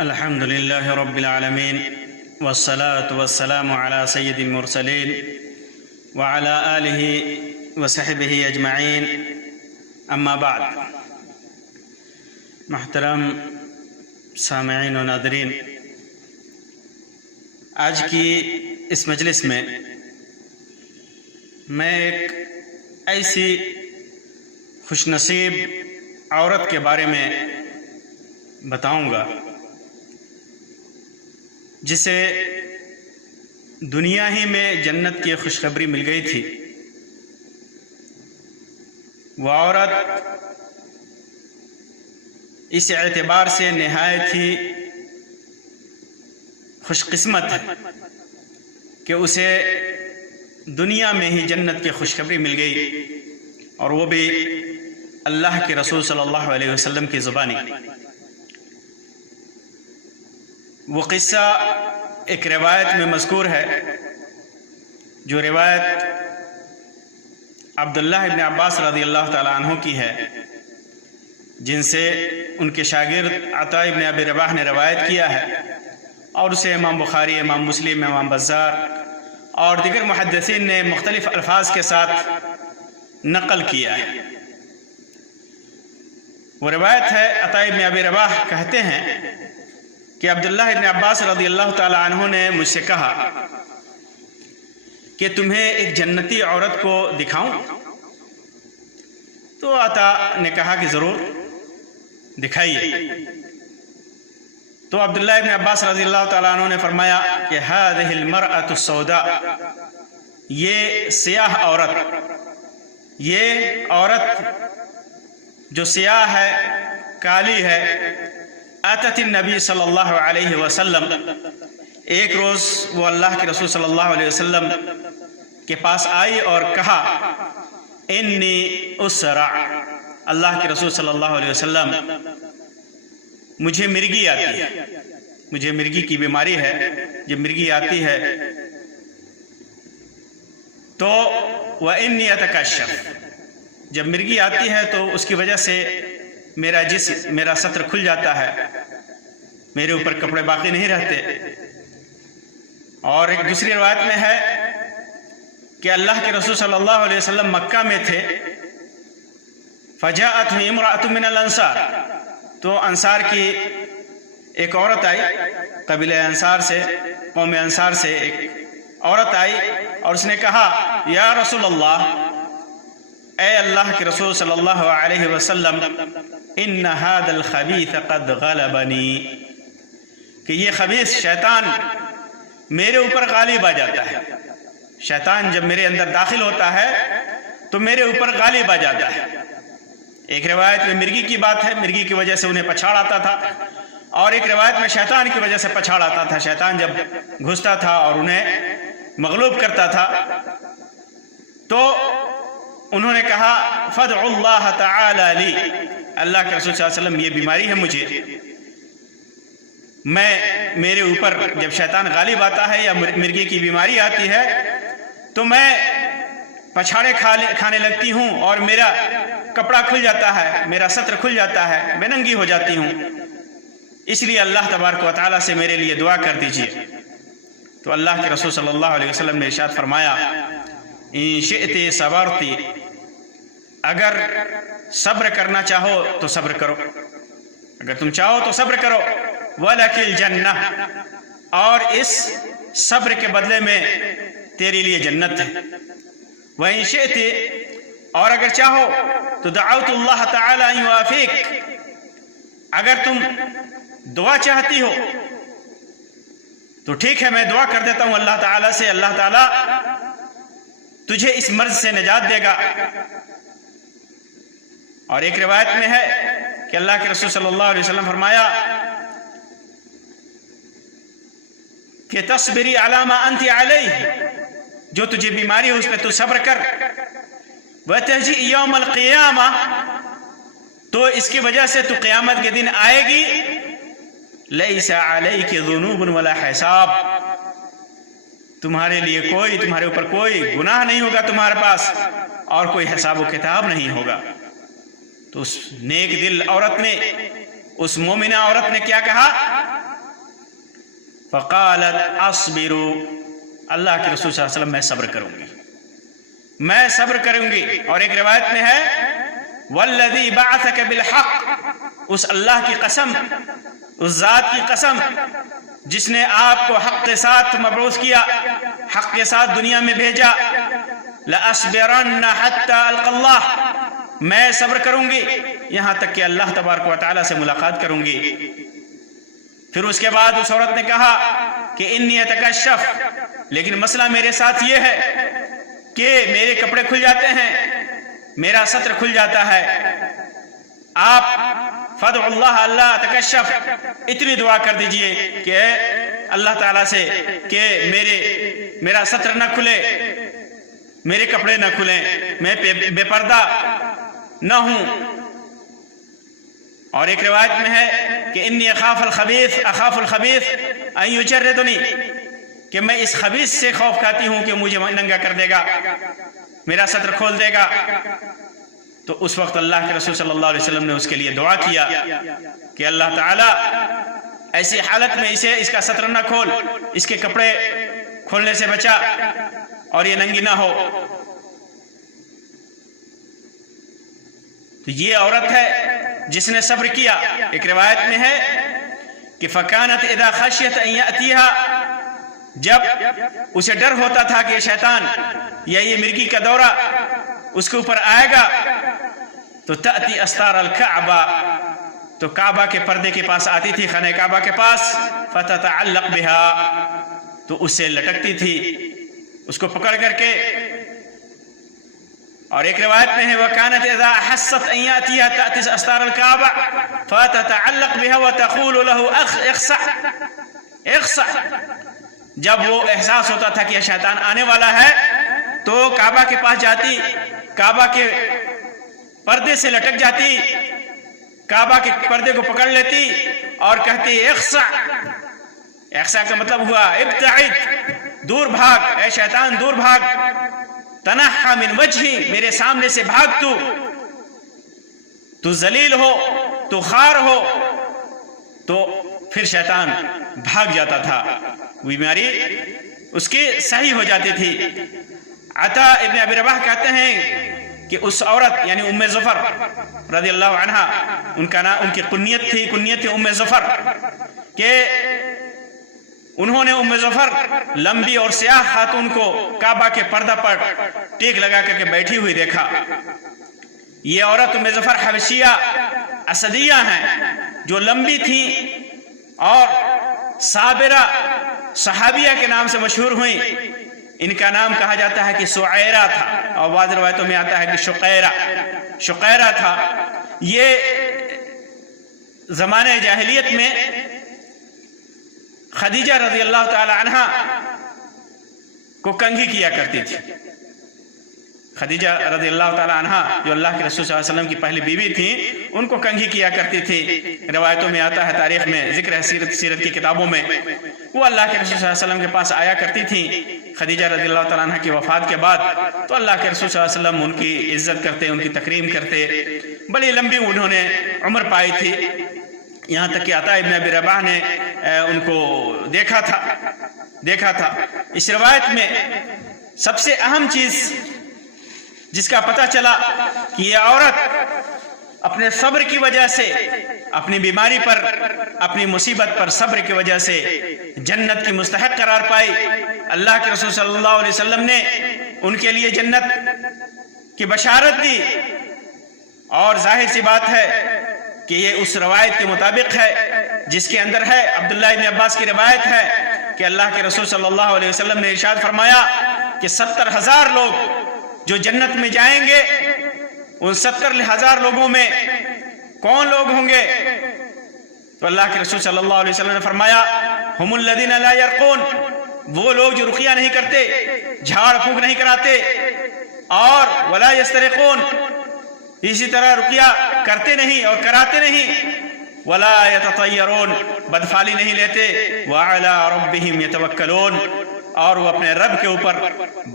الحمد لله رب العالمين والصلاة والسلام على سيد المرسلين وعلى آله وصحبه أجمعين أما بعد. محترم سامعین و ناظرین، آج کی اس مجلس میں ایک ایسی خوش نصیب عورت کے بارے میں بتاؤں گا جسے دنیا ہی میں جنت کی خوشخبری مل گئی تھی. وہ عورت اس اعتبار سے نہایت ہی خوش قسمت ہے کہ اسے دنیا میں ہی جنت کی خوشخبری مل گئی، اور وہ بھی اللہ کے رسول صلی اللہ علیہ وسلم کی زبانی. وہ قصہ ایک روایت میں مذکور ہے، جو روایت عبداللہ ابن عباس رضی اللہ تعالی عنہ کی ہے، جن سے ان کے شاگرد عطا ابن ابی رباح نے روایت کیا ہے، اور اسے امام بخاری، امام مسلم، امام بزار اور دیگر محدثین نے مختلف الفاظ کے ساتھ نقل کیا ہے. وہ روایت ہے، عطا ابن ابی رباح کہتے ہیں کہ عبداللہ ابن عباس رضی اللہ تعالی عنہ نے مجھ سے کہا کہ تمہیں ایک جنتی عورت کو دکھاؤں؟ تو عطا نے کہا کہ ضرور دکھائیے. تو عبداللہ ابن عباس رضی اللہ تعالیٰ عنہ نے فرمایا کہ هذه المرأة السوداء، یہ سیاہ عورت، یہ عورت جو سیاہ ہے، کالی ہے، اتت النبی صلی اللہ علیہ وسلم، ایک روز وہ اللہ کے رسول صلی اللہ علیہ وسلم کے پاس آئی اور کہا انی اسرع، اللہ کے رسول صلی اللہ علیہ وسلم مجھے مرگی آتی ہے، مجھے مرگی کی بیماری ہے. جب مرگی آتی ہے تو وإنی أتكشف، جب مرگی آتی ہے تو اس کی وجہ سے میرا جسم، میرا ستر کھل جاتا ہے، میرے اوپر کپڑے باقی نہیں رہتے. اور ایک دوسری روایت میں ہے کہ اللہ کے رسول صلی اللہ علیہ وسلم مکہ میں تھے، فجاءته امرأة من الانصار، تو انصار کی ایک عورت آئی، قبیلہ انصار سے، قوم انصار سے ایک عورت آئی اور اس نے کہا یا رسول اللہ، اے اللہ کے رسول صلی اللہ علیہ وسلم، ان هذا الخبیث قد غلبنی، کہ یہ خبیث شیطان میرے اوپر غالب آ جاتا ہے. شیطان جب میرے اندر داخل ہوتا ہے تو میرے اوپر غالب آ جاتا ہے. ایک روایت میں مرگی کی بات ہے، مرگی کی وجہ سے انہیں پچھاڑ آتا تھا، اور ایک روایت میں شیطان کی وجہ سے پچھاڑ آتا تھا. شیطان جب گھستا تھا اور انہیں مغلوب کرتا تھا. تو انہوں نے کہا فادعوا اللہ تعالی لی، اللہ کے رسول صلی اللہ علیہ وسلم یہ بیماری ہے مجھے، میرے اوپر جب شیطان غالب آتا ہے یا مرگی کی بیماری آتی ہے تو میں پچھاڑے کھانے لگتی ہوں اور میرا کپڑا کھل جاتا ہے، میرا ستر کھل جاتا ہے، میں ننگی ہو جاتی ہوں. اس لیے اللہ تبارک و تعالیٰ سے میرے لیے دعا کر دیجئے. تو اللہ کے رسول صلی اللہ علیہ وسلم نے ارشاد فرمایا ان شئت صبرتی، اگر صبر کرنا چاہو تو صبر کرو، اگر تم چاہو تو صبر کرو. وَلَكِ الْجَنَّةِ، اور اس صبر کے بدلے میں تیرے لیے جنت ہے. وَإِن شِئْتِ، اور اگر چاہو تو دعوت اللہ تعالی ان یوافیک، اگر تم دعا چاہتی ہو تو ٹھیک ہے، میں دعا کر دیتا ہوں اللہ تعالیٰ سے، اللہ تعالیٰ تجھے اس مرض سے نجات دے گا. اور ایک روایت میں ہے کہ اللہ کے رسول صلی اللہ علیہ وسلم فرمایا کہ تصبری علی ما انت علیہ، جو تجھے بیماری ہے اس پہ تو صبر کر. وتجی یوم القیامہ، تو اس کی وجہ سے تو قیامت کے دن آئے گی. لیس علیک ذنوب ولا حساب، تمہارے اوپر کوئی گناہ نہیں ہوگا تمہارے پاس، اور کوئی حساب و کتاب نہیں ہوگا. تو اس نیک دل عورت نے उस मोमिना औरत ने क्या कहा? फ़क़ालत अस्बिरु, अल्लाह के रसूल सल्लल्लाहु अलैहि वसल्लम, मैं सब्र करूंगी, मैं सब्र करूंगी। और एक रिवायत में है वल्लज़ी बअसक बिलहक़, उस अल्लाह की कसम, उस ज़ात की कसम जिसने आपको हक़ के साथ मबऊस किया, हक़ के साथ दुनिया में भेजा, लअस्बिरन्न हत्ता अल्क़ल्लाह, मैं सब्र करूंगी यहां तक कि अल्लाह तबारक व तआला से मुलाकात करूंगी। फिर उसके बाद उस औरत ने कहा कि इन्नी अतकश्शफ, लेकिन मसला मेरे साथ ये है कि मेरे कपड़े खुल जाते हैं, मेरा सत्र खुल जाता है। आप फदउल्लाह अल्लाह तकश्शफ, इतनी दुआ कर दीजिए कि अल्लाह ताला से कि मेरा सत्र न खुले, मेरे कपड़े न खुलें, मैं बेपर्दा न हूं। और एक रिवायत में है कि इन्नी अखाफुल खबीस अन युजर्रिदनी, कि मैं इस खबीस से खौफ खाती हूं कि मुझे नंगा कर देगा, मेरा सत्र खोल देगा। तो उस वक्त अल्लाह के रसूल सल्लल्लाहु अलैहि वसल्लम ने उसके लिए दुआ किया कि अल्लाह ताला ऐसी हालत में इसका सत्र न खोल, इसके कपड़े खोलने से बचा और ये नंगी ना हो। तो ये औरत है जिसने सब्र किया। एक रिवायत में है कि फ़कानत इदा खशियत अन यअतिहा, जब उसे डर होता था कि शैतान या ये मिर्गी का दौरा उसके ऊपर आएगा, तो तअती अस्तार अल काबा, तो काबा के पर्दे के पास आती थी, खाने काबा के पास, फततअल्लक़ बिहा, तो उससे लटकती थी, उसको पकड़ करके। और एक रिवायत में है वकानत इज़ा अहस्सत अन यातिहा तअती अस्तार अल काबा फततअल्लक़ बिहा व तक़ूलु लहू इख़्सा इख़्सा, जब वो एहसास होता था कि शैतान आने वाला है तो काबा के पास जाती, काबा के पर्दे से लटक जाती, काबा के पर्दे को पकड़ लेती और कहती इख़्सा। इख़्सा का मतलब हुआ इब्ताइद, दूर भाग, ऐ शैतान दूर भाग, तनहा मिन वजही, मेरे सामने से भाग, तू जलील हो, तू खार हो। तो फिर शैतान भाग जाता था, बीमारी उसकी सही हो जाती थी। अता इब्न अबी रबाह कहते हैं कि उस औरत यानी उम्मे ज़ुफ़र रज़ियल्लाहु अन्हा, उनका नाम, उनकी कुन्नियत थी उम्मे ज़ुफ़र, के उन्होंने उम्मे ज़ुफ़र लंबी और स्याह खातून को काबा के पर्दा पर टेक लगा करके बैठी हुई देखा। ये औरत उम्मे ज़ुफ़र हबशिया असदिया हैं, जो लंबी थी और साबिरा सहाबिया के नाम से मशहूर हुई। इनका नाम कहा जाता है कि सुऐरा था, और बाद रिवायतों में आता है कि शुकैरा था। ये ज़माने जाहिलियत में खदीजा रज़ियल्लाहु ताला अन्हा को कंघी किया करती थी। खदीजा रज़ियल्लाहु ताला अन्हा जो अल्लाह के रसूल सल्लल्लाहु अलैहि वसल्लम की पहली बीवी थी, उनको कंघी किया करती थी। रिवायतों में आता है, तारीख में जिक्र है, सीरत की किताबों में, वो अल्लाह के रसूल सल्लल्लाहु अलैहि वसल्लम के पास आया करती थी खदीजा रज़ियल्लाहु ताला अन्हा की वफ़ात के बाद। तो अल्लाह के रसूल सल्लल्लाहु अलैहि वसल्लम उनकी इज्जत करते, उनकी तकरीम करते। बड़ी लंबी उन्होंने उम्र पाई थी, यहाँ तक कि अता इब्न अबी रबाह ने उनको देखा था। इस रिवायत में सबसे अहम चीज जिसका पता चला कि ये औरत अपने सब्र की वजह से, अपनी बीमारी पर, अपनी मुसीबत पर सब्र की वजह से जन्नत की मुस्तहक करार पाई। अल्लाह के रसूल सल्लल्लाहु अलैहि वसल्लम ने उनके लिए जन्नत की बशारत दी। और जाहिर सी बात है कि ये उस रवायत के मुताबिक है जिसके अंदर है, अब्दुल्लाह इब्न अब्बास की रवायत है कि अल्लाह के रसूल सल्लल्लाहु अलैहि वसल्लम ने इरशाद फरमाया कि 70,000 लोग जो जन्नत में जाएंगे, उन 70,000 लोगों में कौन लोग होंगे? तो अल्लाह के रसूल सल्लल्लाहु अलैहि वसल्लम ने फरमाया हुमुल लदीना ला यरकून, वो लोग जो रुकिया नहीं करते, झाड़ फूंक नहीं कराते, और वला यस्तरिकून, इसी तरह रुकिया करते नहीं और कराते नहीं, वला यततय्यरून, बदफाली नहीं लेते, व अला रब्बिहिम यतवक्कलून, और वो अपने रब के ऊपर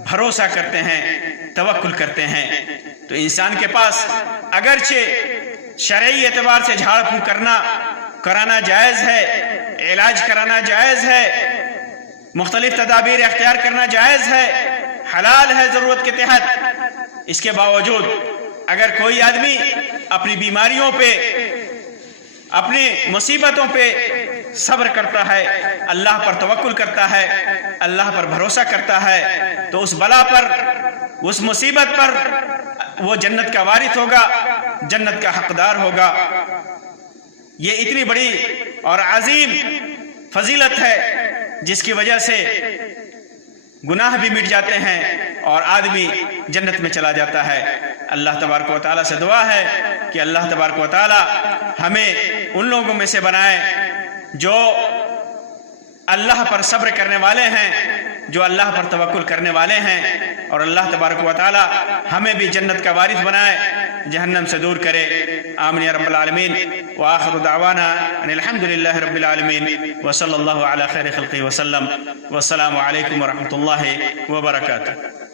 भरोसा करते हैं, तवक्कुल करते हैं। तो इंसान के पास अगरचे शरई एतबार से झाड़ फूंक करना कराना जायज़ है, इलाज कराना जायज़ है, मुख्तलिफ तदाबीर इख्तियार करना जायज़ है, हलाल है ज़रूरत के तहत। इसके बावजूद अगर कोई आदमी अपनी बीमारियों पे, अपनी मुसीबतों पे सब्र करता है, अल्लाह पर तवक्कुल करता है, अल्लाह पर भरोसा करता है, तो उस बला पर, उस मुसीबत पर वो जन्नत का वारिस होगा, जन्नत का हकदार होगा। ये इतनी बड़ी और अजीम फजीलत है जिसकी वजह से गुनाह भी मिट जाते हैं और आदमी जन्नत में चला जाता है। अल्लाह तबारक व तआला से दुआ है कि अल्लाह तबारक व तआला हमें उन लोगों में से बनाए जो अल्लाह पर सब्र करने वाले हैं, जो अल्लाह पर तवक्कुल करने वाले हैं, और अल्लाह तबारक व तआला हमें भी जन्नत का वारिस बनाए, जहन्नम से दूर करे। आमीन या रब्बल आलमीन। व आखिरु दावाना अनिल हम्दुलिल्लाहि रब्बिल आलमीन व सल्लल्लाहु अला खैरि खल्क़िहि व सल्लम। वस्सलामु अलैकुम व रहमतुल्लाहि व बरकातुहू।